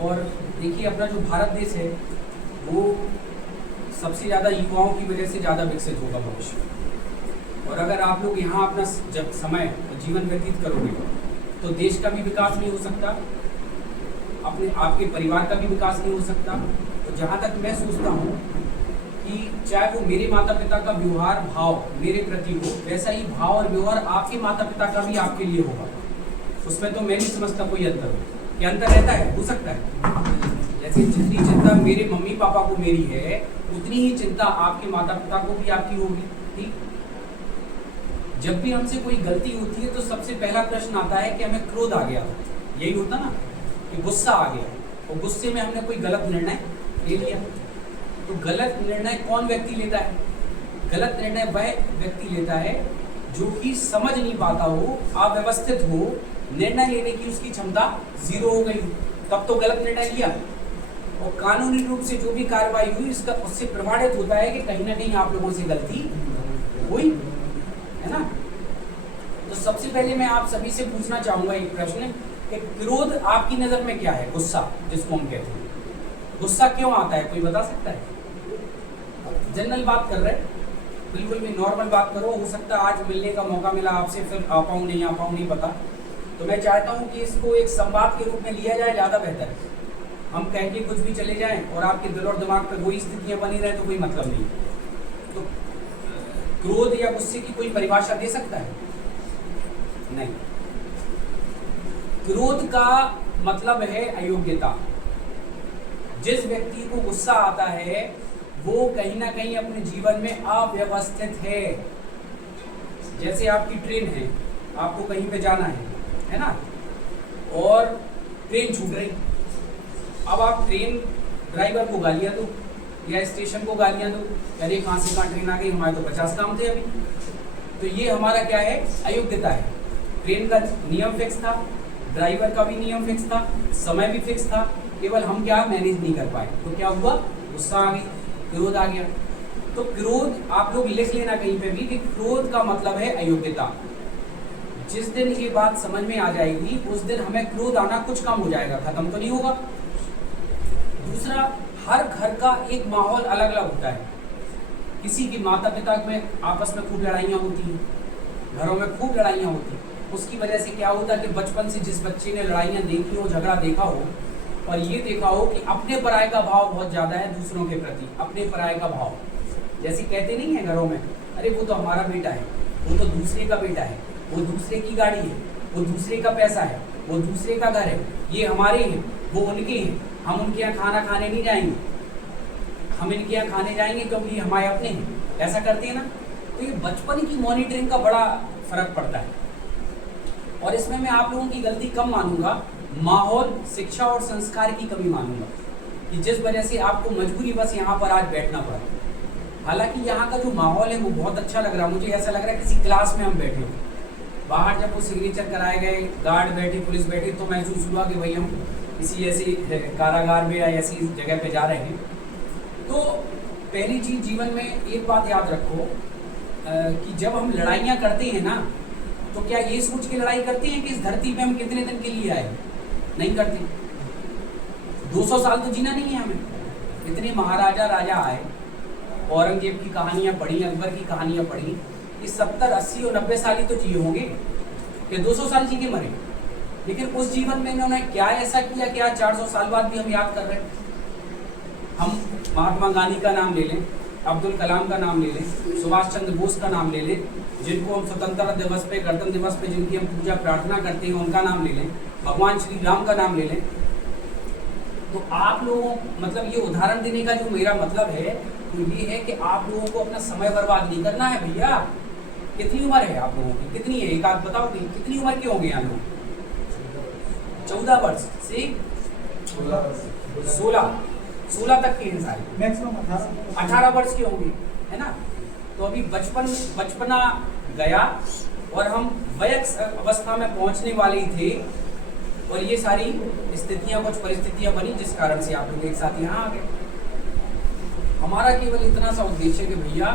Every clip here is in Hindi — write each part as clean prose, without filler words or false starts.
और देखिए अपना जो भारत देश है वो सबसे ज़्यादा युवाओं की वजह से ज़्यादा विकसित होगा भविष्य। और अगर आप लोग यहाँ अपना जब समय और जीवन व्यतीत करोगे तो देश का भी विकास नहीं हो सकता, अपने आपके परिवार का भी विकास नहीं हो सकता। तो जहाँ तक मैं सोचता हूँ कि चाहे वो मेरे माता पिता का व्यवहार भाव मेरे प्रति हो, वैसा ही भाव और व्यवहार आपके माता पिता का भी आपके लिए होगा। उसमें तो मैं नहीं समझता कोई अंतर हो। क्या अंतर रहता है? हो सकता है। जैसे जितनी चिंता मेरे मम्मी पापा को मेरी है, उतनी ही चिंता आपके माता पिता को भी आपकी होगी। ठीक, जब भी हमसे कोई गलती होती है तो सबसे पहला प्रश्न आता है कि हमें क्रोध आ गया, यही होता ना, कि गुस्सा आ गया और गुस्से में हमने कोई गलत निर्णय ले लिया। तो गलत निर्णय कौन व्यक्ति लेता है? गलत निर्णय वह व्यक्ति लेता है जो कि समझ नहीं पाता हो, अव्यवस्थित हो, निर्णय लेने की उसकी क्षमता जीरो हो गई, तब तो गलत निर्णय लिया। और कानूनी रूप से जो भी कार्रवाई हुई इसका उससे प्रमाणित होता है कि कहीं ना कहीं आप लोगों से गलती हुई है ना। तो सबसे पहले मैं आप सभी से पूछना चाहूंगा एक प्रश्न कि क्रोध आपकी नजर में क्या है? गुस्सा जिसको हम कहते हैं, गुस्सा क्यों आता है? कोई बता सकता है? जनरल बात कर रहे हैं, बिल्कुल भी नॉर्मल बात करो। हो सकता है आज मिलने का मौका मिला आपसे, फिर आ पाऊँ नहीं पता। तो मैं चाहता हूँ कि इसको एक संवाद के रूप में लिया जाए, ज़्यादा बेहतर है। हम कह के कुछ भी चले जाएं और आपके दिल और दिमाग पर वही स्थितियाँ बनी रहे तो कोई मतलब नहीं। तो क्रोध या गुस्से की कोई परिभाषा दे सकता है? नहीं। क्रोध का मतलब है अयोग्यता। जिस व्यक्ति को गुस्सा आता है वो कहीं ना कहीं अपने जीवन में अव्यवस्थित है। जैसे आपकी ट्रेन है, आपको कहीं पे जाना है ना, और ट्रेन छूट रही। अब आप ट्रेन ड्राइवर को गालियां दो या स्टेशन को गालियां दो, अरे कहाँ से कहाँ ट्रेन आ गई, हमारे तो 50 काम थे अभी। तो ये हमारा क्या है? अयोग्यता है। ट्रेन का नियम फिक्स था, ड्राइवर का भी नियम फिक्स था, समय भी फिक्स था, केवल हम क्या मैनेज नहीं कर पाए। तो क्या हुआ? गुस्सा आ गई, क्रोध आ गया। तो क्रोध आप लोग लिख लेना कहीं पे भी कि क्रोध का मतलब है अयोग्यता। जिस दिन ये बात समझ में आ जाएगी उस दिन हमें क्रोध आना कुछ कम हो जाएगा, खत्म तो नहीं होगा। दूसरा, हर घर का एक माहौल अलग अलग होता है। किसी की माता पिता में आपस में खूब लड़ाइयाँ होती हैं, घरों में खूब लड़ाइयाँ होती हैं। उसकी वजह से क्या होता है कि बचपन से जिस बच्चे ने लड़ाइयाँ देखी हो, झगड़ा देखा हो, और ये देखा हो कि अपने पराये का भाव बहुत ज़्यादा है दूसरों के प्रति, अपने पराये का भाव। जैसे कहते नहीं है घरों में, अरे वो तो हमारा बेटा है, वो तो दूसरे का बेटा है, वो दूसरे की गाड़ी है, वो दूसरे का पैसा है, वो दूसरे का घर है, ये हमारे हैं, वो उनके हैं, हम उनके यहाँ खाना खाने नहीं जाएंगे, हम इनके यहाँ खाने जाएंगे क्योंकि ये हमारे अपने हैं। ऐसा करते हैं ना। तो ये बचपन की मॉनिटरिंग का बड़ा फर्क पड़ता है। और इसमें मैं आप लोगों की गलती कम मानूंगा, माहौल, शिक्षा और संस्कार की कमी मानूंगा, कि जिस वजह से आपको मजबूरी बस यहाँ पर आज बैठना पड़ा। हालांकि यहाँ का जो माहौल है वो बहुत अच्छा लग रहा है, मुझे ऐसा लग रहा है किसी क्लास में हम बैठे हो। बाहर जब वो सिग्नेचर कराए गए, गार्ड बैठे, पुलिस बैठी, तो महसूस हुआ कि भाई हम किसी ऐसी कारागार में या ऐसी जगह पे जा रहे हैं। तो पहली चीज़ जीवन में एक बात याद रखो कि जब हम लड़ाइयाँ करते हैं ना, तो क्या ये सोच के लड़ाई करते हैं कि इस धरती पे हम कितने दिन के लिए आए? नहीं करते। 200 साल तो जीना नहीं है हमें। इतने महाराजा राजा आए, औरंगजेब की कहानियाँ पढ़ी, अकबर की कहानियाँ पढ़ी, ये 70, 80 और 90 साल ही तो जिए होंगे कि 200 साल जी के मरे। लेकिन उस जीवन में इन्होंने क्या ऐसा किया कि आज 400 साल बाद भी हम याद कर रहे हैं। हम महात्मा गांधी का नाम ले लें, अब्दुल कलाम का नाम ले लें, सुभाष चंद्र बोस का नाम ले लें, जिनको हम स्वतंत्रता दिवस पे, गणतंत्र दिवस पे जिनकी हम पूजा प्रार्थना करते हैं उनका नाम ले लें, भगवान श्री राम का नाम ले लें। तो आप लोगों, मतलब ये उदाहरण देने का जो मेरा मतलब है वो ये है कि आप लोगों को अपना समय बर्बाद नहीं करना है। भैया कितनी उम्र है आप लोगों की? कितनी है? एक आध बताओ कि कितनी उम्र के होंगे यहाँ लोग? 14 वर्ष से 16 तक के इंसान, मैक्सिमम 18 वर्ष के होंगे, है ना। तो अभी बचपना गया और हम वयस्क अवस्था में पहुंचने वाले ही थे, और ये सारी स्थितियां, कुछ परिस्थितियां बनी जिस कारण से आप लोग एक साथ यहाँ आ गए। हमारा केवल इतना सा उद्देश्य है कि भैया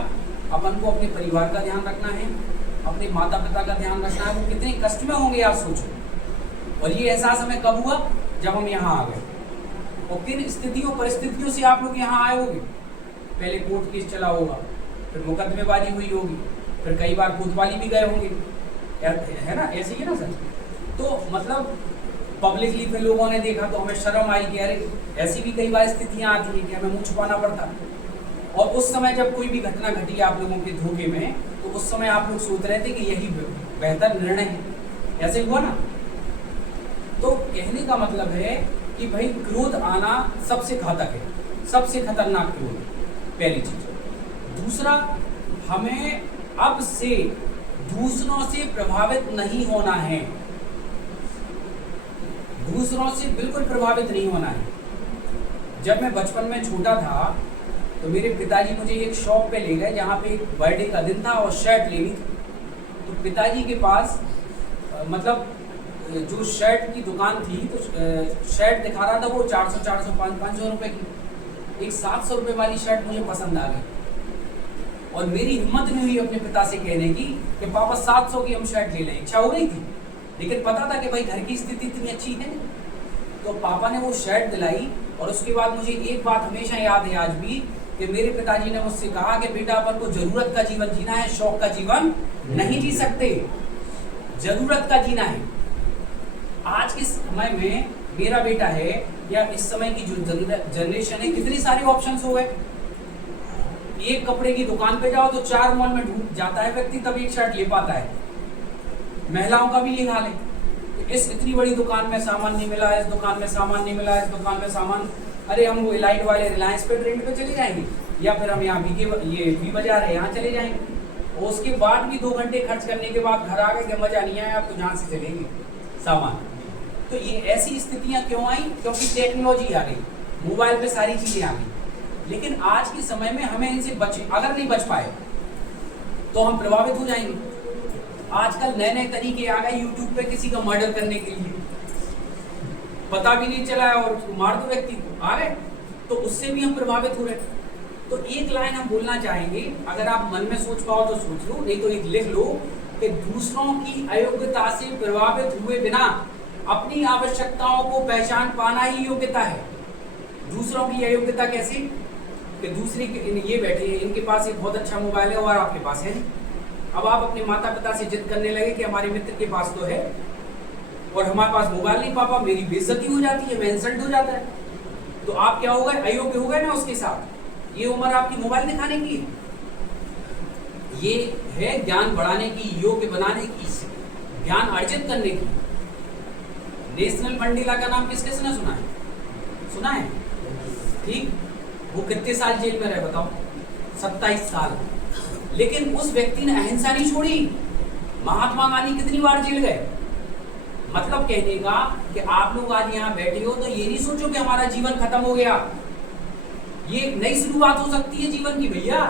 अपन को अपने परिवार का ध्यान रखना है, अपने माता पिता का ध्यान रखना है। वो कितने कष्ट में होंगे आप सोचो। और ये एहसास हमें कब हुआ? जब हम यहाँ आ गए। और किन स्थितियों परिस्थितियों से आप लोग यहाँ आए होंगे। पहले कोर्ट केस चला होगा, फिर मुकदमेबाजी हुई होगी, फिर कई बार कोतवाली भी गए होंगे, है ना, ऐसे ही है ना सर। तो मतलब पब्लिकली फिर लोगों ने देखा तो हमें शर्म आई कि अरे ऐसी भी कई बार स्थितियाँ आती हैं कि हमें मुँह छुपाना पड़ता। और उस समय जब कोई भी घटना घटी आप लोगों के धोखे में, तो उस समय आप लोग सोच रहे थे कि यही बेहतर निर्णय है, ऐसे हुआ ना। तो कहने का मतलब है कि भाई क्रोध आना सबसे घातक है, सबसे खतरनाक क्रोध, पहली चीज। दूसरा, हमें अब से दूसरों से प्रभावित नहीं होना है, दूसरों से बिल्कुल प्रभावित नहीं होना है। जब मैं बचपन में छोटा था तो मेरे पिताजी मुझे एक शॉप पे ले गए जहाँ पे एक बर्थडे का दिन था और शर्ट लेनी थी। तो पिताजी के पास मतलब जो शर्ट की दुकान थी, तो शर्ट दिखा रहा था वो 400, 500 रुपए की। एक 700 रुपए वाली शर्ट मुझे पसंद आ गई और मेरी हिम्मत नहीं हुई अपने पिता से कहने की कि पापा 700 की हम शर्ट ले लें। इच्छा हो रही थी, लेकिन पता था कि भाई घर की स्थिति इतनी अच्छी है। तो पापा ने वो शर्ट दिलाई और उसके बाद मुझे एक बात हमेशा याद है आज भी कि मेरे पिताजी ने मुझसे कहा कि बेटा अपन को जरूरत का जीवन जीना है, शौक का जीवन नहीं जी सकते, जरूरत का जीना है। आज के समय में मेरा बेटा है या इस समय की जो जनरेशन है, कितने सारे ऑप्शंस हो गए। एक कपड़े की दुकान पे जाओ तो 4 मॉल में ढूंढ जाता है व्यक्ति, तब एक शर्ट ले पाता है। महिलाओं का भी ये हाल है, इस इतनी बड़ी दुकान में सामान नहीं मिला, इस दुकान में सामान नहीं मिला, इस दुकान में सामान, अरे हम वो इलाइट वाले रिलायंस पे ट्रेंड पे चले जाएंगे, या फिर हम यहाँ भी बाजार है यहाँ चले जाएंगे। और उसके बाद भी 2 घंटे खर्च करने के बाद घर आ गए कि मजा नहीं आया, आप तो जहाँ से चलेंगे सामान। तो ये ऐसी स्थितियाँ क्यों आई? क्योंकि टेक्नोलॉजी आ गई, मोबाइल पे सारी चीजें आ गई। लेकिन आज के समय में हमें इनसे अगर नहीं बच पाए तो हम प्रभावित हो जाएंगे। आजकल नए नए तरीके आ गए यूट्यूब पे किसी का मर्डर करने के लिए, पता भी नहीं चला है और मार दो व्यक्ति को, आ गए, तो उससे भी हम प्रभावित हो रहे। तो एक लाइन हम बोलना चाहेंगे, अगर आप मन में सोच पाओ तो सोच लो, नहीं तो एक लिख लो कि दूसरों की अयोग्यता से प्रभावित हुए बिना अपनी आवश्यकताओं को पहचान पाना ही योग्यता है। दूसरों की अयोग्यता कैसे? कि दूसरे ये बैठे हैं, इनके पास एक बहुत अच्छा मोबाइल है और आपके पास है। अब आप अपने माता पिता से जिद करने लगे कि हमारे मित्र के पास तो है और हमारे पास मोबाइल नहीं, पापा मेरी बेइज्जती हो जाती है, मैं इंसल्ट हो जाता है। तो आप क्या हो गए? अयोग्य हो गए ना उसके साथ। ये उम्र आपकी मोबाइल दिखाने की, ये है ज्ञान बढ़ाने की, योग्य बनाने की, ज्ञान अर्जित करने की। नेशनल मंडेला का नाम किस किसने सुना है? सुना है? ठीक, वो कितने साल जेल में रहे बताओ? 27 साल। लेकिन उस व्यक्ति ने अहिंसा नहीं छोड़ी। महात्मा गांधी कितनी बार जेल गए? मतलब कहने का कि आप लोग आज यहाँ बैठे हो तो ये नहीं सोचो कि हमारा जीवन खत्म हो गया, ये एक नई शुरुआत हो सकती है जीवन की भैया।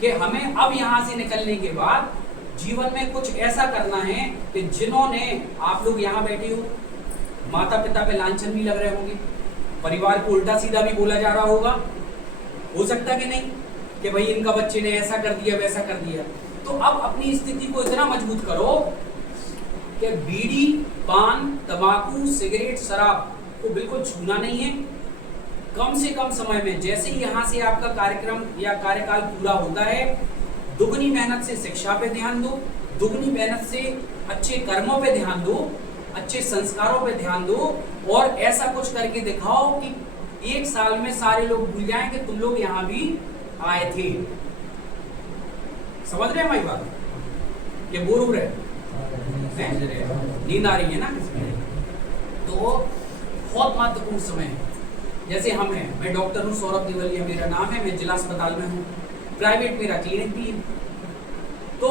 कि हमें अब यहाँ से निकलने के बाद जीवन में कुछ ऐसा करना है कि जिन्होंने, आप लोग यहाँ बैठे हो, माता पिता पे लांछन भी लग रहे होंगे, परिवार को उल्टा सीधा भी बोला जा रहा होगा, हो सकता कि नहीं, कि भाई इनका बच्चे ने ऐसा कर दिया वैसा कर दिया। तो अब अपनी स्थिति को इतना मजबूत करो कि बीड़ी, पान, तंबाकू, सिगरेट, शराब को बिल्कुल छूना नहीं है। कम से कम समय में, जैसे ही यहाँ से आपका कार्यक्रम या कार्यकाल पूरा होता है, दुगनी मेहनत से शिक्षा पे ध्यान दो, दुगनी मेहनत से अच्छे कर्मों पे ध्यान दो, अच्छे संस्कारों पे ध्यान दो, और ऐसा कुछ करके दिखाओ कि 1 साल में सारे लोग भूल जाएं कि तुम लोग यहाँ भी आए थे। समझ रहे हैं हमारी बात? ये बोल रहे नींद आ रही है ना? तो बहुत महत्वपूर्ण समय है। जैसे हम हैं, मैं डॉक्टर हूँ, सौरभ देवलिया मेरा नाम है, मैं जिला अस्पताल में हूँ, प्राइवेट मेरा क्लिनिक भी है। तो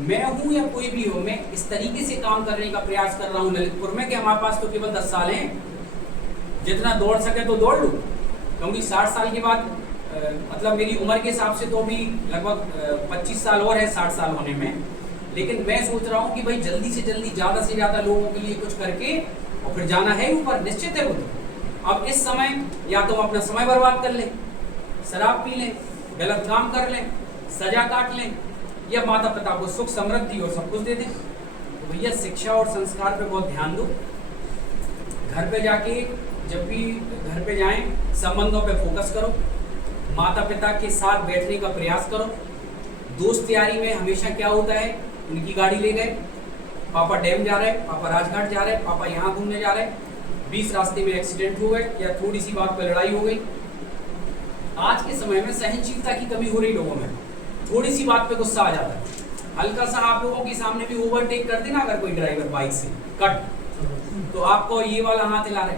मैं हूँ या कोई भी हो, मैं इस तरीके से काम करने का प्रयास कर रहा हूँ ललितपुर में कि हमारे पास तो केवल 10 साल हैं, जितना दौड़ सके तो दौड़ लूँ। क्योंकि 60 साल के बाद मतलब मेरी उम्र के हिसाब से तो अभी लगभग 25 साल और है 60 साल होने में। लेकिन मैं सोच रहा हूँ कि भाई जल्दी से जल्दी ज़्यादा से ज़्यादा लोगों के लिए कुछ करके और फिर जाना है ऊपर, निश्चित है वो। तो अब इस समय या तो अपना समय बर्बाद कर लें, शराब पी लें, गलत काम कर लें, सजा काट लें, या माता पिता को सुख समृद्धि और सब कुछ दे दें। तो भैया शिक्षा और संस्कार पे बहुत ध्यान दो। घर पे जाके जब भी घर पे जाएं संबंधों पे फोकस करो, माता पिता के साथ बैठने का प्रयास करो। दोस्त यारी में हमेशा क्या होता है, उनकी गाड़ी ले गए, पापा डैम जा रहे हैं, पापा राजघाट जा रहे हैं, पापा यहाँ घूमने जा रहे हैं, 20 रास्ते में एक्सीडेंट हो गए या थोड़ी सी बात पर लड़ाई हो गई। आज के समय में सहनशीलता की कमी हो रही लोगों में, थोड़ी सी बात पे गुस्सा आ जाता है। हल्का सा आप लोगों के सामने भी ओवरटेक कर देना अगर कोई ड्राइवर बाइक से कट, तो आपको ये वाला हाथ हिला रहे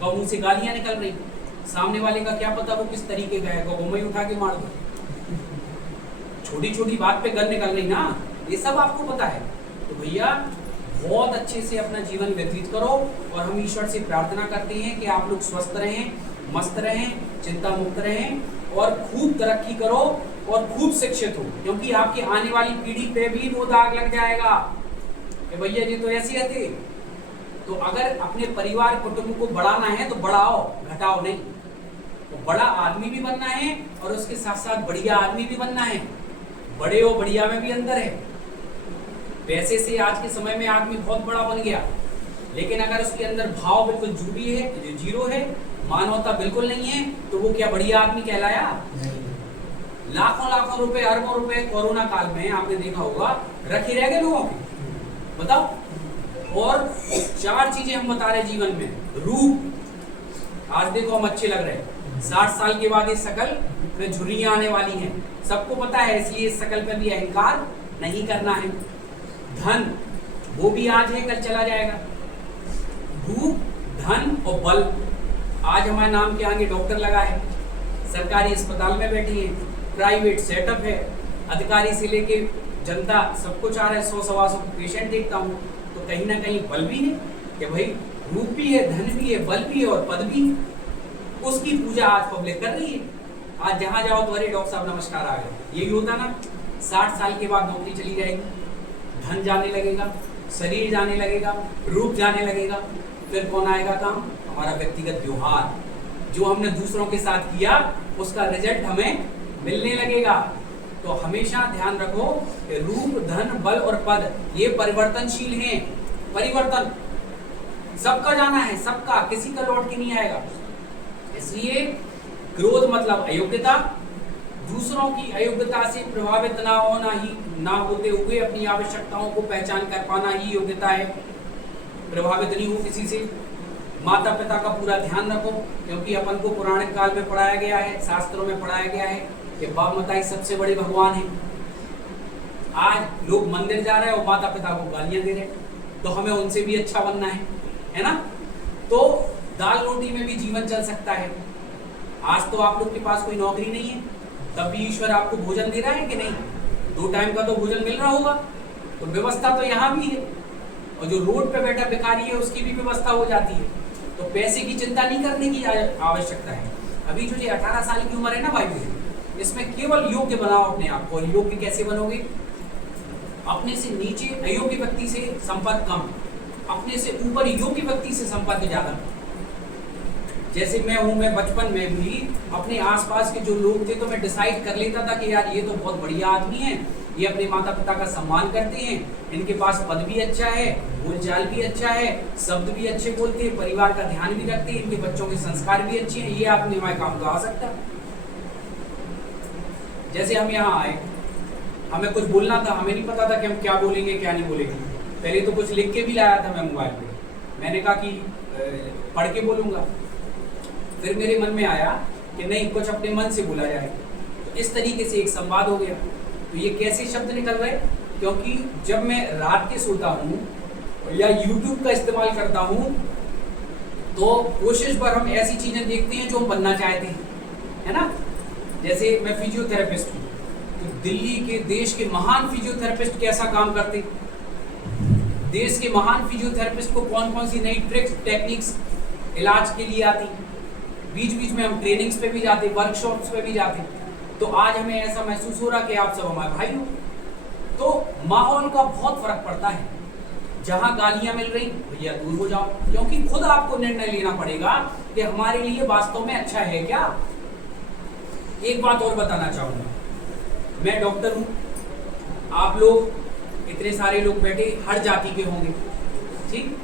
और मुंह से गालियां निकल रही, सामने वाले का क्या पता वो किस तरीके का है, वो ही उठा के मार दो। छोटी छोटी बात पे गन निकल रही ना, ये सब आपको पता है। तो भैया बहुत अच्छे से अपना जीवन व्यतीत करो और हम ईश्वर से प्रार्थना करते हैं कि आप लोग स्वस्थ रहें, मस्त रहें, चिंता मुक्त रहें और खूब तरक्की करो और खूब शिक्षित हो, क्योंकि आपकी आने वाली पीढ़ी पे भी वो दाग लग जाएगा कि भैया जी तो ऐसे थे। तो अगर अपने परिवार कुटुंब को बढ़ाना है तो बढ़ाओ, घटाओ नहीं। तो बड़ा आदमी भी बनना है और उसके साथ साथ बढ़िया आदमी भी बनना है। बड़े और बढ़िया में भी अंतर है। पैसे से आज के समय में आदमी बहुत बड़ा बन गया, लेकिन अगर उसके अंदर भाव बिल्कुल जूबी है, जीरो है, मानवता बिल्कुल नहीं है, तो वो क्या बढ़िया आदमी कहलाया? लाखों लाखों रुपए, अरबों रुपए कोरोना काल में आपने देखा होगा रखे रह गए लोगों के, बताओ। और 4 चीजें हम बता रहे जीवन में। रूप, आज देखो हम अच्छे लग रहे हैं, 60 साल के बाद ये शकल में झुर्रियां आने वाली हैं, सबको पता है, इसलिए इस शकल पे भी अहंकार नहीं करना है। धन, वो भी आज है कल चला जाएगा। रूप, धन और बल, आज हमारे नाम के आगे डॉक्टर लगा है, सरकारी अस्पताल में बैठी है, प्राइवेट सेटअप है, अधिकारी से लेके जनता सब कुछ आ रहा है, 100-125 पेशेंट देखता हूँ। तो कहीं ना कहीं बल भी है कि भाई रूप भी है, धन भी है, बल भी है और पद भी है। उसकी पूजा आज पब्लिक कर रही है। आज जहाँ जाओ तो अरे डॉक्टर साहब नमस्कार आ गए। यही होता ना, 60 साल के बाद नौकरी चली जाएगी, धन जाने लगेगा, शरीर जाने लगेगा, रूप जाने लगेगा, फिर कौन आएगा काम? हमारा व्यक्तिगत व्यवहार, जो हमने दूसरों के साथ किया उसका रिजल्ट हमें मिलने लगेगा। तो हमेशा ध्यान रखो कि रूप, धन, बल और पद ये परिवर्तनशील हैं। परिवर्तन सबका जाना है, सबका, किसी का लौट के नहीं आएगा। इसलिए क्रोध मतलब अयोग्यता, दूसरों की अयोग्यता से प्रभावित ना होना ही, ना होते हुए अपनी आवश्यकताओं को पहचान कर पाना ही योग्यता है। प्रभावित नहीं हो किसी से। माता पिता का पूरा ध्यान रखो, क्योंकि अपन को पुराने काल में पढ़ाया गया है, शास्त्रों में पढ़ाया गया है कि बाप माता ही सबसे बड़े भगवान हैं। आज लोग मंदिर जा रहे हैं और माता पिता को गालियां दे रहे हैं, तो हमें उनसे भी अच्छा बनना है ना? तो दाल रोटी में भी जीवन चल सकता है। आज तो आप लोग के पास कोई नौकरी नहीं है, तब भी ईश्वर आपको भोजन दे रहा है कि नहीं? 2 टाइम का तो भोजन मिल रहा होगा। तो व्यवस्था तो यहाँ भी है, और जो रोड पे बैठा भिखारी है उसकी भी व्यवस्था हो जाती है। तो पैसे की चिंता नहीं करने की आवश्यकता है। अभी जो ये 18 साल की उम्र है ना भाई बहन, इसमें केवल योग्य बनाओ अपने आप को। और योग्य कैसे बनोगे? अपने से नीचे अयोग्य व्यक्ति से संपर्क कम, अपने से ऊपर योग्य व्यक्ति से संपर्क ज्यादा। जैसे मैं बचपन में भी अपने आसपास के जो लोग थे तो मैं डिसाइड कर लेता था कि यार ये तो बहुत बढ़िया आदमी है, ये अपने माता पिता का सम्मान करते हैं, इनके पास पद भी अच्छा है, बोलचाल भी अच्छा है, शब्द भी अच्छे बोलते हैं, परिवार का ध्यान भी रखते हैं, इनके बच्चों के संस्कार भी अच्छे हैं, ये आदमी हमारे काम का आ सकता है। जैसे हम यहाँ आए, हमें कुछ बोलना था, हमें नहीं पता था कि हम क्या बोलेंगे क्या नहीं बोलेंगे। पहले तो कुछ लिख के भी लाया था मैं मोबाइल पे, मैंने कहा कि पढ़ के बोलूँगा। फिर मेरे मन में आया कि नहीं, कुछ अपने मन से बोला जाए। तो इस तरीके से एक संवाद हो गया। तो ये कैसे शब्द निकल रहे? क्योंकि जब मैं रात के सोता हूँ या YouTube का इस्तेमाल करता हूँ तो कोशिश पर हम ऐसी चीज़ें देखते हैं जो हम बनना चाहते हैं, है ना? जैसे मैं फिजियोथेरेपिस्ट हूँ, तो दिल्ली के, देश के महान फिजियोथेरेपिस्ट कैसा काम करते, देश के महान फिजियोथेरेपिस्ट को कौन कौन सी नई ट्रिक्स टेक्निक्स इलाज के लिए आती। बीच बीच में हम ट्रेनिंग्स पे भी जाते, वर्कशॉप्स पे भी जाते। तो आज हमें ऐसा महसूस हो रहा कि आप सब हमारे भाई हो। तो माहौल का बहुत फर्क पड़ता है। जहां गालियां मिल रही, भैया दूर हो जाओ, क्योंकि खुद आपको निर्णय लेना पड़ेगा कि हमारे लिए वास्तव में अच्छा है क्या। एक बात और बताना चाहूंगा, मैं डॉक्टर हूं, आप लोग इतने सारे लोग बैठे हर जाति के होंगे, ठीक?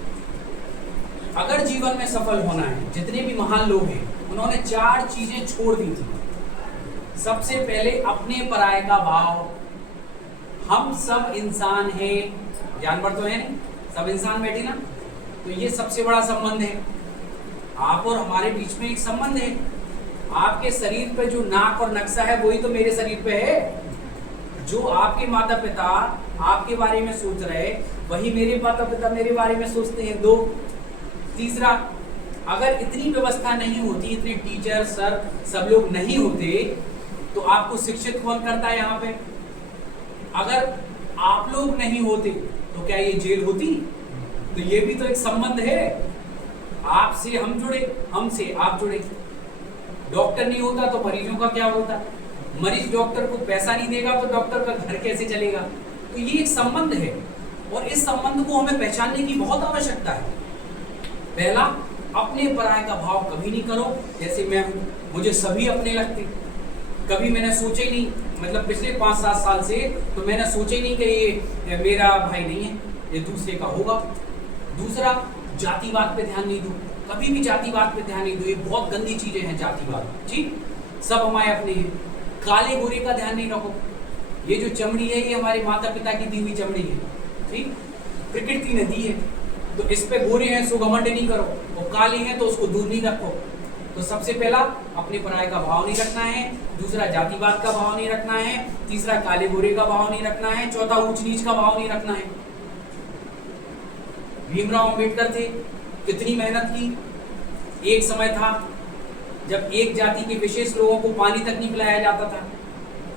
अगर जीवन में सफल होना है, जितने भी महान लोग हैं उन्होंने 4 चीजें छोड़ दी थी। सबसे पहले अपने पराये का भाव। हम सब इंसान हैं, जानवर तो है नहीं, सब इंसान बैठे ना, तो ये सबसे बड़ा संबंध है। आप और हमारे बीच में एक संबंध है। आपके शरीर पे जो नाक और नक्शा है वही तो मेरे शरीर पे है। जो आपके माता पिता आपके बारे में सोच रहे वही मेरे माता पिता मेरे बारे में सोचते हैं। 2, तीसरा, अगर इतनी व्यवस्था नहीं होती, इतने टीचर सर सब लोग नहीं होते तो आपको शिक्षित कौन करता है यहाँ पे? अगर आप लोग नहीं होते तो क्या ये जेल होती? तो ये भी तो एक संबंध है। आपसे हम जुड़े, हमसे आप जुड़े। डॉक्टर नहीं होता तो मरीजों का क्या होता? मरीज डॉक्टर को पैसा नहीं देगा तो डॉक्टर का घर कैसे चलेगा? तो ये एक संबंध है और इस संबंध को हमें पहचानने की बहुत आवश्यकता है। पहला, अपने पराये का भाव कभी नहीं करो। जैसे मैं हूं, मुझे सभी अपने लगते, कभी मैंने सोचा ही नहीं, मतलब पिछले 5-7 साल से तो मैंने सोचा ही नहीं कि ये मेरा भाई नहीं है, ये दूसरे का होगा। दूसरा, जातिवाद पे ध्यान नहीं दो, कभी भी जातिवाद पे ध्यान नहीं दो, ये बहुत गंदी चीजें हैं जातिवाद। ठीक, सब हमारे अपने हैं। काले गोरे का ध्यान नहीं रखो, ये जो चमड़ी है ये हमारे माता पिता की दी हुई चमड़ी है। ठीक, प्रकृति ने दी है, तो इस पे गोरे हैं सो घमंड नहीं करो, और काले हैं तो उसको दूर नहीं रखो। तो सबसे पहला अपने पराये का भाव नहीं रखना है। दूसरा, जातिवाद का भाव नहीं रखना है। तीसरा, काले गोरे का भाव नहीं रखना है। चौथा, ऊंच नीच का भाव नहीं रखना है। भीमराव अंबेडकर थे, कितनी मेहनत की। एक समय था जब एक जाति के विशेष लोगों को पानी तक नहीं पिलाया जाता था।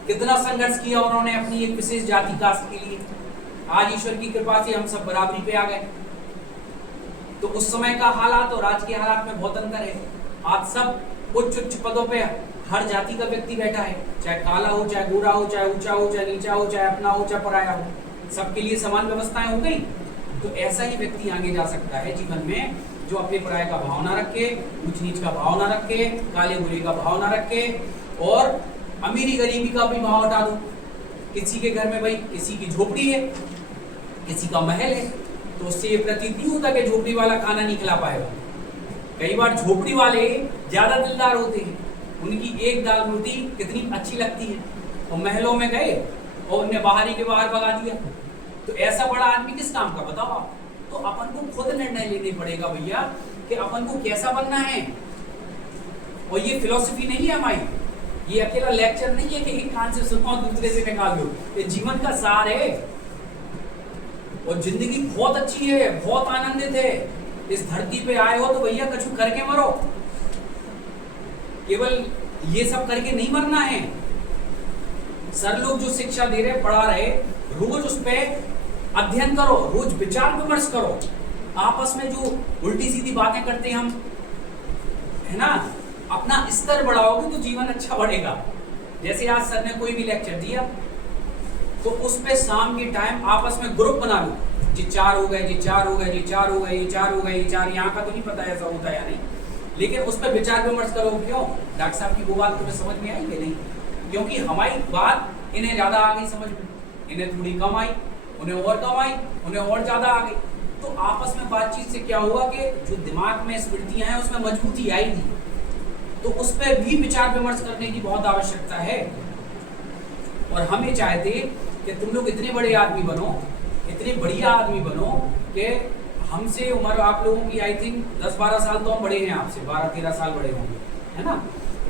कितना संघर्ष किया उन्होंने अपनी एक विशेष जाति कास्ट के लिए। आज ईश्वर की कृपा से हम सब बराबरी पे आ गए। तो उस समय का हालात और आज के हालात में बहुत अंतर है। आज सब उच्च पदों पे हर जाति का व्यक्ति बैठा है, चाहे काला हो, चाहे गोरा हो, चाहे ऊंचा हो, चाहे नीचा हो, चाहे अपना हो, चाहे पराया हो, सबके लिए समान व्यवस्थाएं हो गई। तो ऐसा ही व्यक्ति आगे जा सकता है जीवन में जो अपने पराये का भाव ना रखे, ऊंच नीच का भाव ना रखे, काले गोरे का भाव ना रखे, और अमीरी गरीबी का भी भाव हटा दो। किसी के घर में भाई किसी की झोपड़ी है, किसी का महल है, तो उससे ये प्रतीत नहीं होता कि झोपड़ी वाला खाना नहीं खिला पाएगा। कई बार झोपड़ी वाले ज्यादा दिलदार होते हैं, उनकी एक दाल रोटी कितनी अच्छी लगती है, और महलों में गए और उन्हें बाहरी के बाहर भगा दिया। तो ऐसा बड़ा आदमी किस काम का, बताओ आप? तो अपन को खुद निर्णय लेने पड़ेगा भैया कि अपन को कैसा बनना है। और ये फिलॉसफी नहीं है हमारी, ये अकेला लेक्चर नहीं है कि एक कान से सुनो दूसरे से निकाल दो। ये जीवन का सार है। और जिंदगी बहुत अच्छी है, बहुत आनंदित है। इस धरती पे आए हो तो भैया कुछ करके मरो, केवल ये सब करके नहीं मरना है। सर लोग जो शिक्षा दे रहे, पढ़ा रहे, रोज उस पर अध्ययन करो, रोज विचार विमर्श करो। आपस में जो उल्टी सीधी बातें करते हैं हम, है ना, अपना स्तर बढ़ाओगे तो जीवन अच्छा बढ़ेगा। जैसे आज सर ने कोई भी लेक्चर दिया तो उस पे शाम के टाइम आपस में ग्रुप बना लो, जी 4 हो गए, जी 4 हो गए, जी 4 हो गए, ये 4 हो गए, ये 4। यहाँ का तो नहीं पता ऐसा होता है या नहीं, लेकिन उस पर विचार विमर्श करो। क्यों? डॉक्टर साहब की वो बात तुम्हें समझ में आई कि नहीं? क्योंकि हमारी बात इन्हें ज्यादा आ गई समझ में, इन्हें थोड़ी कम आई, उन्हें और कम आई, उन्हें और ज्यादा आ गई। तो आपस में बातचीत से क्या हुआ कि जो दिमाग में स्मृतियां हैं उसमें मजबूती आई थी। तो उस पर भी विचार विमर्श करने की बहुत आवश्यकता है। और हम ये चाहते कि तुम लोग इतने बड़े आदमी बनो, इतने बढ़िया आदमी बनो कि हमसे उम्र आप लोगों की आई थिंक 10-12 साल तो हम बड़े हैं आपसे, 12-13 साल बड़े होंगे, है ना।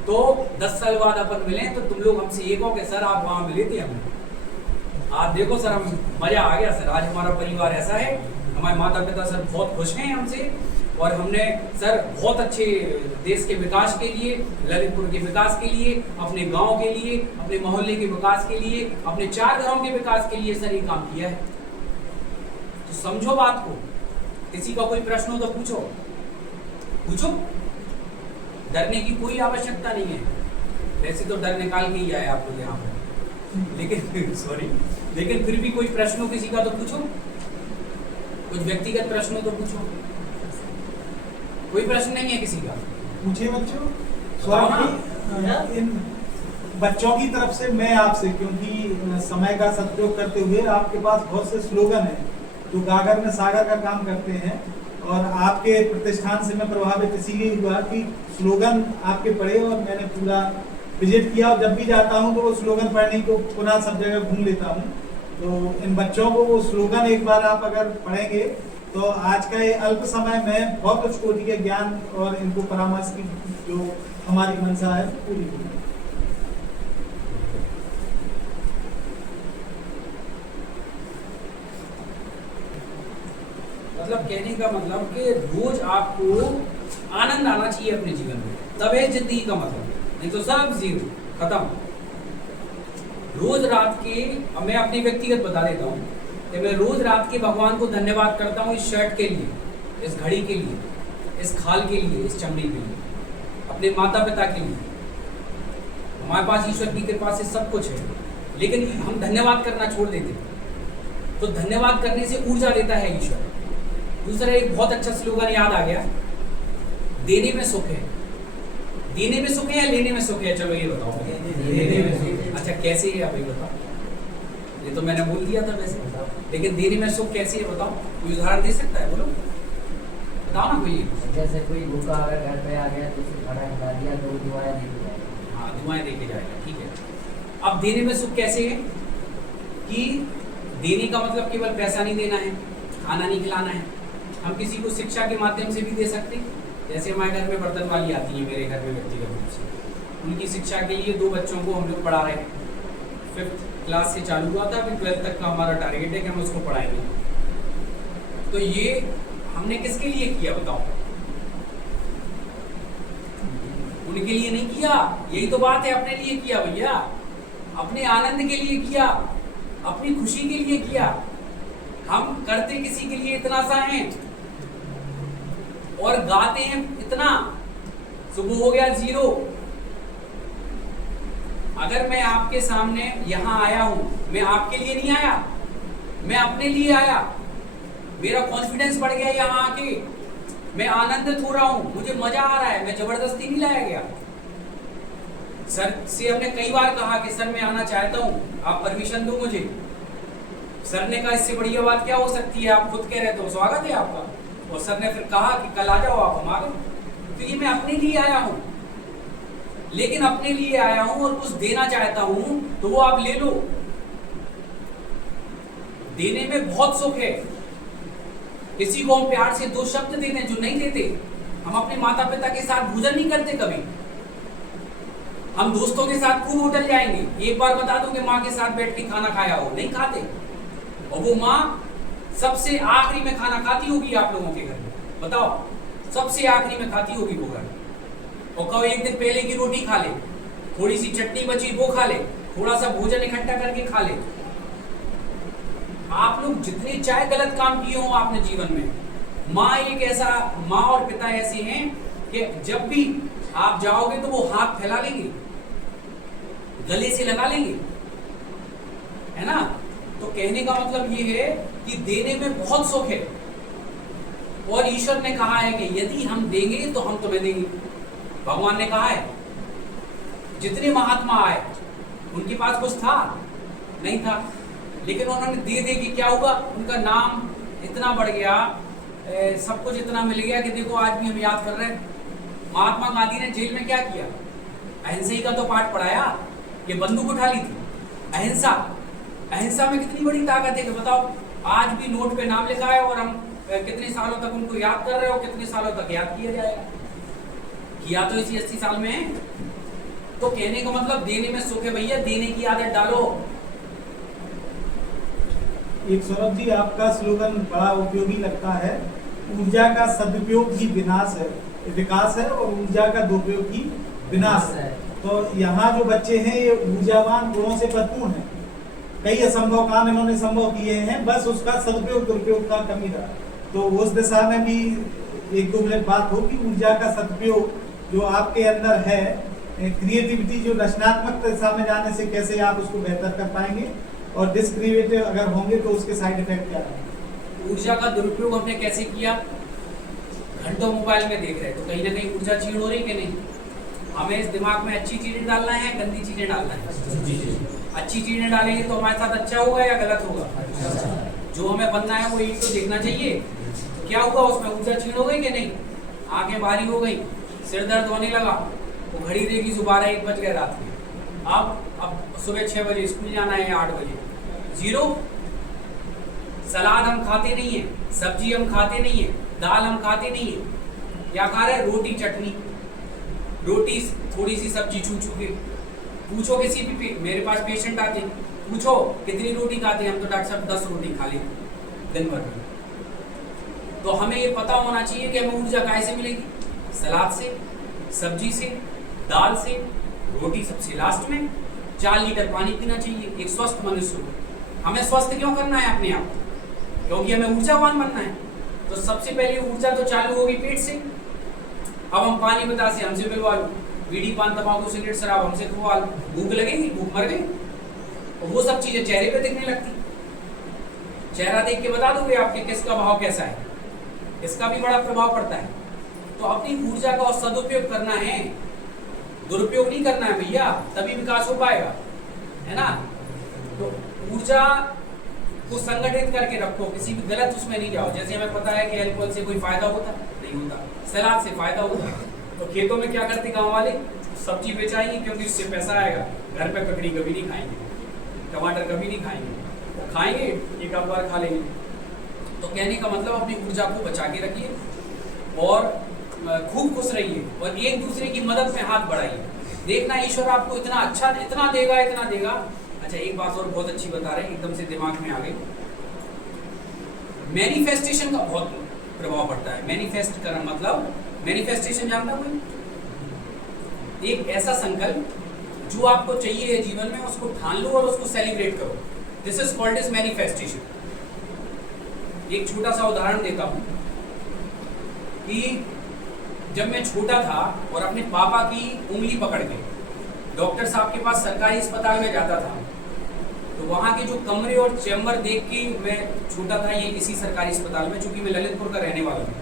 तो 10 साल बाद अपन मिले तो तुम लोग हमसे ये कहो कि सर आप वहाँ मिले थे हमें, आप देखो सर हम मजा आ गया सर, आज हमारा परिवार ऐसा है, हमारे माता पिता सर बहुत खुश हैं हमसे, और हमने सर बहुत अच्छे देश के विकास के लिए, ललितपुर के विकास के लिए, अपने गांव के लिए, अपने मोहल्ले के विकास के लिए, अपने 4 घरों के विकास के लिए सर ये काम किया है। तो समझो बात को। किसी का कोई प्रश्न हो तो पूछो, पूछो, डरने की कोई आवश्यकता नहीं है। वैसे तो डर निकाल के ही आए आपको यहाँ पर, लेकिन सॉरी, लेकिन फिर भी कोई प्रश्न हो किसी का तो पूछो, कुछ व्यक्तिगत प्रश्न हो तो पूछो। कोई प्रश्न नहीं है किसी का? पूछे बच्चों। इन बच्चों की तरफ से मैं आपसे, क्योंकि समय का सदुपयोग करते हुए आपके पास बहुत से स्लोगन हैं जो गागर में सागर का काम करते हैं, और आपके प्रतिष्ठान से मैं प्रभावित इसीलिए हुआ कि स्लोगन आपके पढ़े और मैंने पूरा विजिट किया, और जब भी जाता हूँ तो वो स्लोगन पढ़ने को पुनः सब जगह घूम लेता हूँ। तो इन बच्चों को वो स्लोगन एक बार आप अगर पढ़ेंगे तो आज का ये अल्प समय में बहुत उच्च कोटि के ज्ञान और इनको परामर्श की जो हमारी मंशा है पूरी होगी। मतलब कहने का मतलब कि रोज आपको आनंद आना चाहिए अपने जीवन में, तब है जिंदगी का मतलब, नहीं तो सब जीरो खत्म। रोज रात के, अब मैं अपनी व्यक्तिगत बता देता हूँ कि मैं रोज रात के भगवान को धन्यवाद करता हूँ इस शर्ट के लिए, इस घड़ी के लिए, इस खाल के लिए, इस चमड़ी के लिए, अपने माता पिता के लिए। हमारे पास ईश्वर की कृपा से सब कुछ है, लेकिन हम धन्यवाद करना छोड़ देते। तो धन्यवाद करने से ऊर्जा देता है ईश्वर। दूसरा एक बहुत अच्छा स्लोगन याद आ गया, देने में सुख है। देने में सुख है या लेने में सुख है? चलो ये बताओ। देने में सुख। अच्छा कैसे है आप ये बताओ? ये तो मैंने बोल दिया था वैसे, लेकिन देने में सुख कैसे है बताओ? कोई उदाहरण दे सकता है? बोलो, बताओ ना कोई। जैसे कोई भूखा अगर घर पे आ गया तो उसे खाना खिला दिया तो दुआएं दे के जाएगा। हाँ, दुआएं दे के जाएगा, ठीक है। अब देने में सुख कैसे है कि देने का मतलब केवल पैसा नहीं देना है, खाना नहीं खिलाना है। हम किसी को शिक्षा के माध्यम से भी दे सकते हैं। जैसे हमारे घर में बर्तन वाली आती है, मेरे घर में व्यक्तिगत रूप से, उनकी शिक्षा के लिए 2 बच्चों को हम लोग पढ़ा रहे हैं। 5th क्लास से चालू हुआ था, अभी 12th तक का हमारा टारगेट है कि हम उसको पढ़ाएंगे। तो ये हमने किसके लिए किया बताओ? उनके लिए नहीं किया, यही तो बात है, अपने लिए किया भैया, अपने आनंद के लिए किया, अपनी खुशी के लिए किया। हम करते किसी के लिए इतना सा हैं और गाते हैं इतना। सुबह हो गया 0। अगर मैं आपके सामने यहां आया हूं, मैं आपके लिए नहीं आया, मैं अपने लिए आया। मेरा कॉन्फिडेंस बढ़ गया यहां आके, मैं आनंदित हो रहा हूं, मुझे मजा आ रहा है, मैं जबरदस्ती नहीं लाया गया। सर से हमने कई बार कहा कि सर मैं आना चाहता हूं, आप परमिशन दो मुझे। सर ने कहा इससे बढ़िया बात क्या हो सकती है, आप खुद कह रहे तो स्वागत है आपका। और सर ने फिर कहा कि कल आ जाओ आप हमारे। तो ये मैं अपने लिए आया हूं, लेकिन अपने लिए आया हूं और कुछ देना चाहता हूं तो वो आप ले लो। देने में बहुत सुख है। किसी को हम प्यार से 2 शब्द देते हैं जो नहीं देते। हम अपने माता पिता के साथ भोजन नहीं करते कभी। हम दोस्तों के साथ खूब होटल जाएंगे, एक बार बता दो कि माँ के साथ बैठ के खाना खाया हो, नहीं खाते। और वो माँ सबसे आखिरी में खाना खाती होगी आप लोगों के घर में, बताओ, सबसे आखिरी में खाती होगी वो घर। और कहो एक दिन पहले की रोटी खा ले, थोड़ी सी चटनी बची वो खा ले, थोड़ा सा भोजन इकट्ठा करके खा ले। आप लोग जितने चाहे गलत काम किए हो आपने जीवन में, माँ और पिता ऐसे हैं कि जब भी आप जाओगे तो वो हाथ फैला लेंगे, गले से लगा लेंगे, है ना। तो कहने का मतलब ये है कि देने में बहुत सुख है। और ईश्वर ने कहा है कि यदि हम देंगे तो हम तुम्हें देंगे। भगवान ने कहा है। जितने महात्मा आए उनके पास कुछ था नहीं था, लेकिन उन्होंने दे दे के क्या हुआ, उनका नाम इतना बढ़ गया, सब कुछ इतना मिल गया कि देखो आज भी हम याद कर रहे हैं। महात्मा गांधी ने जेल में क्या किया? अहिंसा का तो पाठ पढ़ाया, कि बंदूक उठा ली थी। अहिंसा में कितनी बड़ी ताकत है कि बताओ, आज भी नोट पे नाम लिखा है और हम कितने सालों तक उनको याद कर रहे हो, कितने सालों तक याद किया जाएगा। किया तो इसी 80 साल में है। तो कहने का मतलब देने में सुख है भैया, देने की आदत डालो। एक सौरभ जी, आपका स्लोगन बड़ा उपयोगी लगता है। ऊर्जा का सदुपयोग ही विकास है और ऊर्जा का दुरुपयोग ही विनाश है। तो यहाँ जो बच्चे हैं ये ऊर्जावान गुणों से भरपूर हैं। कई असंभव काम इन्होंने संभव किए हैं, बस उसका सदुपयोग दुरुपयोग का कमी रहा। तो उस दिशा में भी 1-2 मिनट बात हो कि ऊर्जा का सदुपयोग जो आपके अंदर है, क्रिएटिविटी जो रचनात्मक दिशा में जाने से कैसे आप उसको बेहतर कर पाएंगे, और डिस्क्रिएटिव अगर होंगे तो उसके साइड इफेक्ट क्या है। ऊर्जा का दुरुपयोग हमने कैसे किया? घंटों मोबाइल में देख रहे, तो कहीं ना कहीं ऊर्जा छीन हो रही कि नहीं? हमें इस दिमाग में अच्छी चीजें डालना है, गंदी चीजें डालना है। अच्छी चीजें डालेंगे तो हमारे साथ अच्छा होगा या गलत होगा? जो हमें बनना है वो एक तो देखना चाहिए क्या हुआ उसमें, ऊर्जा क्षीण हो गई कि नहीं, आंखें भारी हो गई, सिर दर्द होने लगा, वो घड़ी देगी 12-1 बज गए रात में। अब सुबह 6 बजे स्कूल जाना है, 8 बजे, जीरो। सलाद हम खाते नहीं है, सब्जी हम खाते नहीं है, दाल हम खाते नहीं है, क्या खा रहे हैं, रोटी चटनी, रोटी थोड़ी सी सब्जी छू छू के। पूछो किसी भी मेरे पास पेशेंट आते, पूछो कितनी रोटी खाते हैं, हम तो डॉक्टर साहब 10 रोटी खा लेते दिन भर में। तो हमें ये पता होना चाहिए कि हमें ऊर्जा कहाँ से मिलेगी, सलाद से, सब्जी से, दाल से, रोटी सबसे लास्ट में। 4 लीटर पानी पीना चाहिए एक स्वस्थ मनुष्य को। हमें स्वस्थ क्यों करना है अपने आप, क्योंकि हमें ऊर्जावान बनना है। तो सबसे पहले ऊर्जा तो चालू होगी पेट से। अब हम पानी बतासे हमसे पिलवा लो, बीड़ी पान तंबाकू सिगरेट शराब हमसे खुआ लो, भूख लगेगी, भूख मर गई। और वो सब चीजें चेहरे पे दिखने लगती, चेहरा देख के बता दोगे आपके किसका भाव कैसा है, इसका भी बड़ा प्रभाव पड़ता है। तो अपनी ऊर्जा का सदुपयोग करना है, दुरुपयोग नहीं करना है भैया, तभी विकास हो पाएगा, है ना। तो ऊर्जा को संगठित करके रखो, किसी भी गलत उसमें नहीं जाओ। जैसे हमें पता है कि अल्कोहल से कोई फायदा होता नहीं होता, सलाद से फायदा होता। तो खेतों में क्या करते गांव वाले, सब्जी बेचाएंगे क्योंकि उससे पैसा आएगा। घर पे ककड़ी कभी नहीं खाएंगे, टमाटर कभी नहीं खाएंगे, खाएंगे एक आध बार खा लेंगे। तो कहने का मतलब अपनी ऊर्जा को बचा के रखिए और खूब खुश रहिए और एक दूसरे की मदद में हाथ बढ़ाइए। देखना ईश्वर आपको इतना अच्छा इतना देगा, इतना देगा। अच्छा एक बात और बहुत अच्छी बता रहे हैं, एकदम से दिमाग में आ गई। मैनिफेस्टेशन का बहुत प्रभाव पड़ता है। मैनिफेस्ट करना मतलब, मैनिफेस्टेशन जानता कोई, एक ऐसा संकल्प जो आपको चाहिए है जीवन में, उसको ठान लो और उसको सेलिब्रेट करो। This is called as manifestation. एक छोटा सा उदाहरण देता हूं कि जब मैं छोटा था और अपने पापा की उंगली पकड़ के डॉक्टर साहब के पास सरकारी अस्पताल में जाता था, तो वहाँ के जो कमरे और चैम्बर देख के, मैं छोटा था ये इसी सरकारी अस्पताल में, चूंकि मैं ललितपुर का रहने वाला हूँ,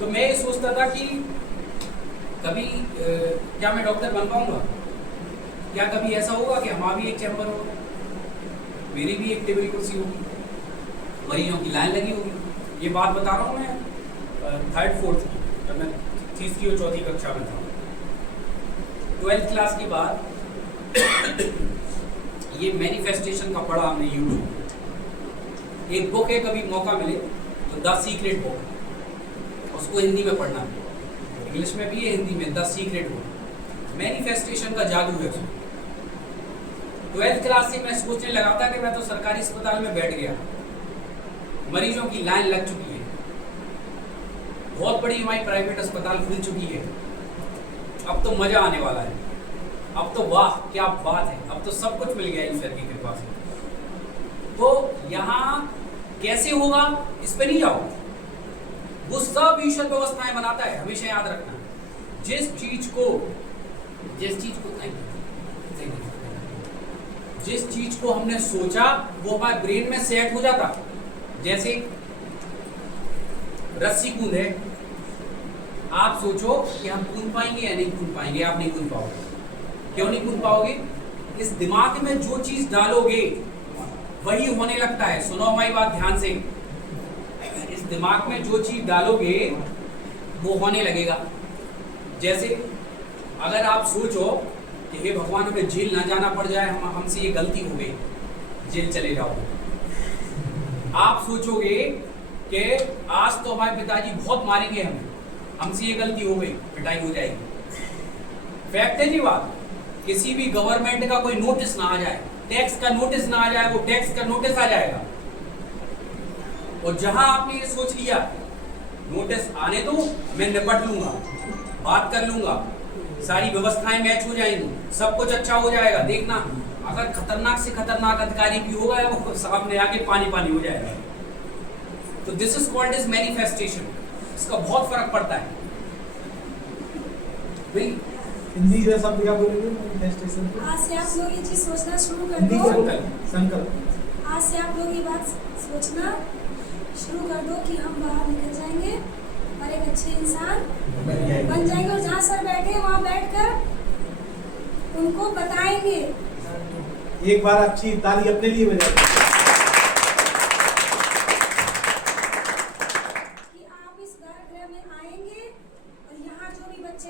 तो मैं ये सोचता था कि कभी क्या मैं डॉक्टर बन पाऊंगा, क्या कभी ऐसा होगा कि हमारा भी एक चैम्बर होगा, मेरी भी एक टेबल कुर्सी होगी, मरीजों की लाइन लगी होगी। ये बात बता रहा हूँ मैं 3rd 4th की, जब मैं 3री और 4थी कक्षा में था। 12th क्लास के बाद ये मैनिफेस्टेशन का पढ़ा हमने यूट्यूब। एक बुक है, कभी मौका मिले तो द सीक्रेट बुक, उसको हिंदी में पढ़ना, इंग्लिश में भी है, हिंदी में, द सीक्रेट बुक। मैनिफेस्टेशन का जादू है उसमें। 12th क्लास से मैं सोचने लगा था कि मैं तो सरकारी अस्पताल में बैठ गया, मरीजों की लाइन लग चुकी है, बहुत बड़ी हमारी प्राइवेट अस्पताल खुल चुकी है, अब तो मजा आने वाला है, अब तो वाह क्या बात है, अब तो सब कुछ मिल गया ईश्वर की कृपा से। तो यहाँ कैसे होगा इस पे नहीं जाओ, वो सब ईश्वर व्यवस्थाएं बनाता है, हमेशा याद रखना। जिस चीज को हमने सोचा वो हमारे ब्रेन में सेट हो जाता। जैसे रस्सी कूद है, आप सोचो कि हम कूद पाएंगे या नहीं कूद पाएंगे, आप नहीं कूद पाओगे। क्यों नहीं कूद पाओगे? इस दिमाग में जो चीज डालोगे वही होने लगता है। सुनो हमारी बात ध्यान से, इस दिमाग में जो चीज डालोगे वो होने लगेगा। जैसे अगर आप सोचो कि हे भगवान हमें जेल ना जाना पड़ जाए, हमसे ये गलती हो गई, जेल चले जाओ। आप सोचोगे कि आज तो हमारे पिताजी बहुत मारेंगे हमें, हमसे ये गलती हो गई, पिटाई हो जाएगी। फैक्ट है जी बात। किसी भी गवर्नमेंट का कोई नोटिस ना आ जाए, टैक्स का नोटिस ना आ जाए, वो टैक्स का नोटिस आ जाएगा। और जहां आपने ये सोच लिया नोटिस आने दो, मैं निपट लूंगा, बात कर लूंगा, सारी व्यवस्थाएं मैच हो जाएंगी, सब कुछ अच्छा हो जाएगा, देखना अगर खतरनाक से खतरनाक अधिकारी भी होगा वो सामने आके पानी पानी हो जाएगा। तो this is called as manifestation. इसका बहुत फर्क पड़ता है भाई। हिंदी का शब्द क्या बोलेंगे मैनिफेस्टेशन को? आज से आप लोग ये चीज सोचना शुरू कर हिंदी दो। का संकल्प। आज से आप लोग ये बात सोचना शुरू कर दो कि हम बाहर निकल जाएंगे और एक अच्छे इंसान बन जाएंगे, और जहाँ सर बैठे वहाँ बैठकर उनको बताएंगे। एक बार अच्छी ताली अपने लिए बजाएं।